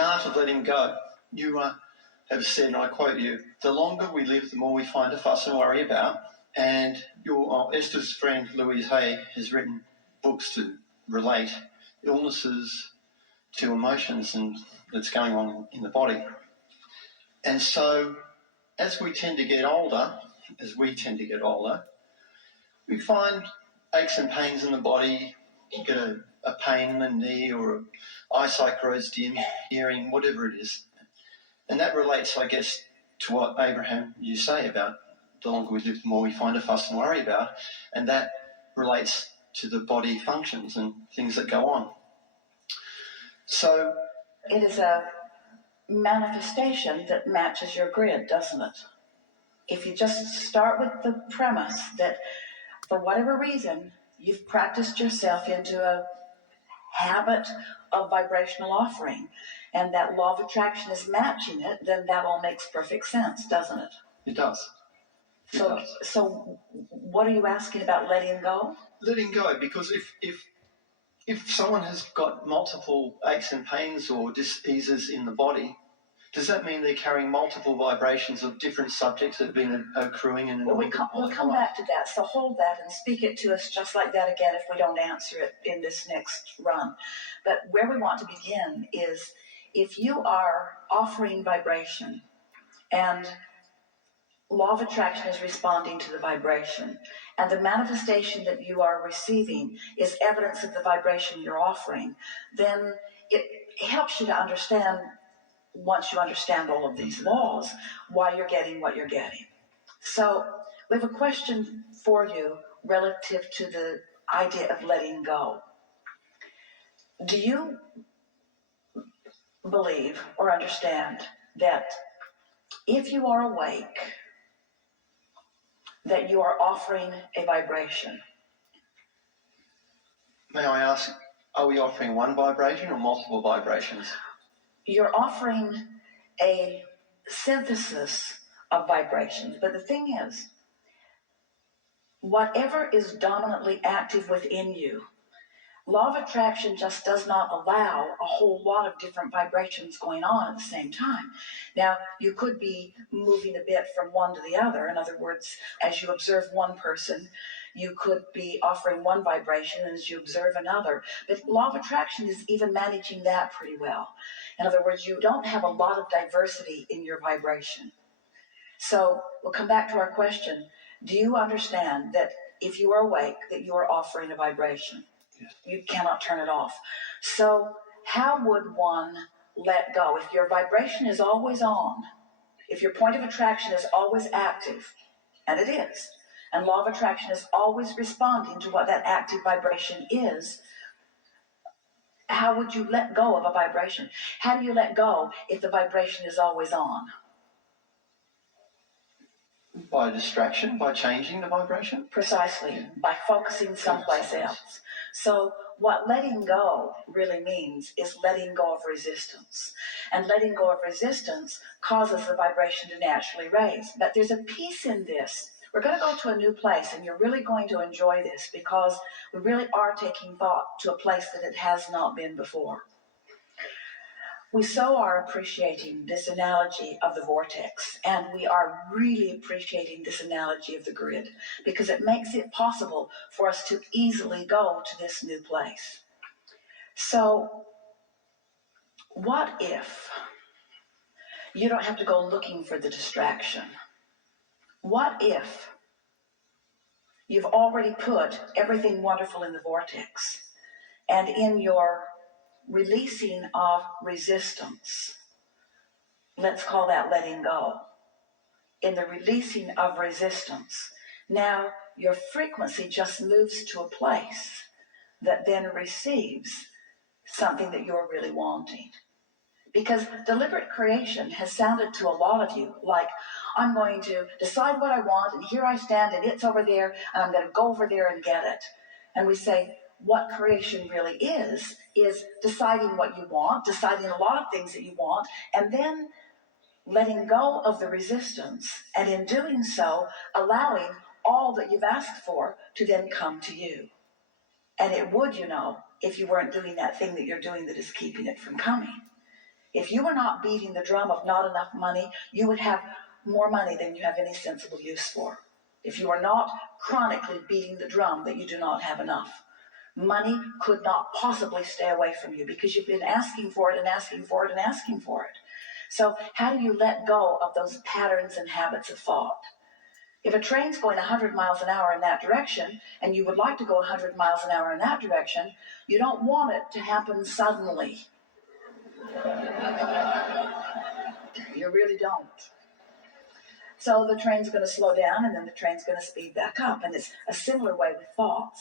art of letting go, you have said, and I quote you, the longer we live, the more we find to fuss and worry about. And Esther's friend Louise Hay has written books to relate illnesses to emotions and that's going on in the body. And so as we tend to get older, we find aches and pains in the body. You get a pain in the knee, or eyesight grows dim, hearing, whatever it is. And that relates, I guess, to what, Abraham, you say about the longer we live, the more we find to fuss and worry about. And that relates to the body functions and things that go on. So it is a manifestation that matches your grid, doesn't it? If you just start with the premise that for whatever reason you've practiced yourself into a habit of vibrational offering and that law of attraction is matching it, then that all makes perfect sense, doesn't it? It does. So what are you asking about letting go? Letting go, because if someone has got multiple aches and pains or dis-eases in the body, does that mean they're carrying multiple vibrations of different subjects that have been accruing in we'll come back to that. So hold that and speak it to us just like that again if we don't answer it in this next run. But where we want to begin is if you are offering vibration and law of attraction is responding to the vibration, and the manifestation that you are receiving is evidence of the vibration you're offering, then it helps you to understand, once you understand all of these laws, why you're getting what you're getting. So we have a question for you relative to the idea of letting go. Do you believe or understand that if you are awake, that you are offering a vibration? May I ask, are we offering one vibration or multiple vibrations? You're offering a synthesis of vibrations. But the thing is, whatever is dominantly active within you, law of attraction just does not allow a whole lot of different vibrations going on at the same time. Now, you could be moving a bit from one to the other. In other words, as you observe one person, you could be offering one vibration as you observe another. But law of attraction is even managing that pretty well. In other words, you don't have a lot of diversity in your vibration. So we'll come back to our question. Do you understand that if you are awake, that you are offering a vibration? Yes. You cannot turn it off. So how would one let go? If your vibration is always on, if your point of attraction is always active, and it is, and law of attraction is always responding to what that active vibration is, how would you let go of a vibration? How do you let go if the vibration is always on? By distraction, by changing the vibration? Precisely, yeah. By focusing someplace else. So what letting go really means is letting go of resistance. And letting go of resistance causes the vibration to naturally raise. But there's a piece in this. We're going to go to a new place, and you're really going to enjoy this because we really are taking thought to a place that it has not been before. We so are appreciating this analogy of the vortex, and we are really appreciating this analogy of the grid because it makes it possible for us to easily go to this new place. So, what if you don't have to go looking for the distraction? What if you've already put everything wonderful in the vortex, and in your releasing of resistance, let's call that letting go, in the releasing of resistance, now your frequency just moves to a place that then receives something that you're really wanting. Because deliberate creation has sounded to a lot of you like, I'm going to decide what I want, and here I stand, and it's over there, and I'm going to go over there and get it. And we say, what creation really is deciding what you want, deciding a lot of things that you want, and then letting go of the resistance, and in doing so, allowing all that you've asked for to then come to you. And it would, if you weren't doing that thing that you're doing that is keeping it from coming. If you were not beating the drum of not enough money, you would have more money than you have any sensible use for. If you are not chronically beating the drum that you do not have enough, money could not possibly stay away from you because you've been asking for it and asking for it and asking for it. So how do you let go of those patterns and habits of thought? If a train's going 100 miles an hour in that direction, and you would like to go 100 miles an hour in that direction, you don't want it to happen suddenly. You really don't. So the train's going to slow down, and then the train's going to speed back up. And it's a similar way with thoughts.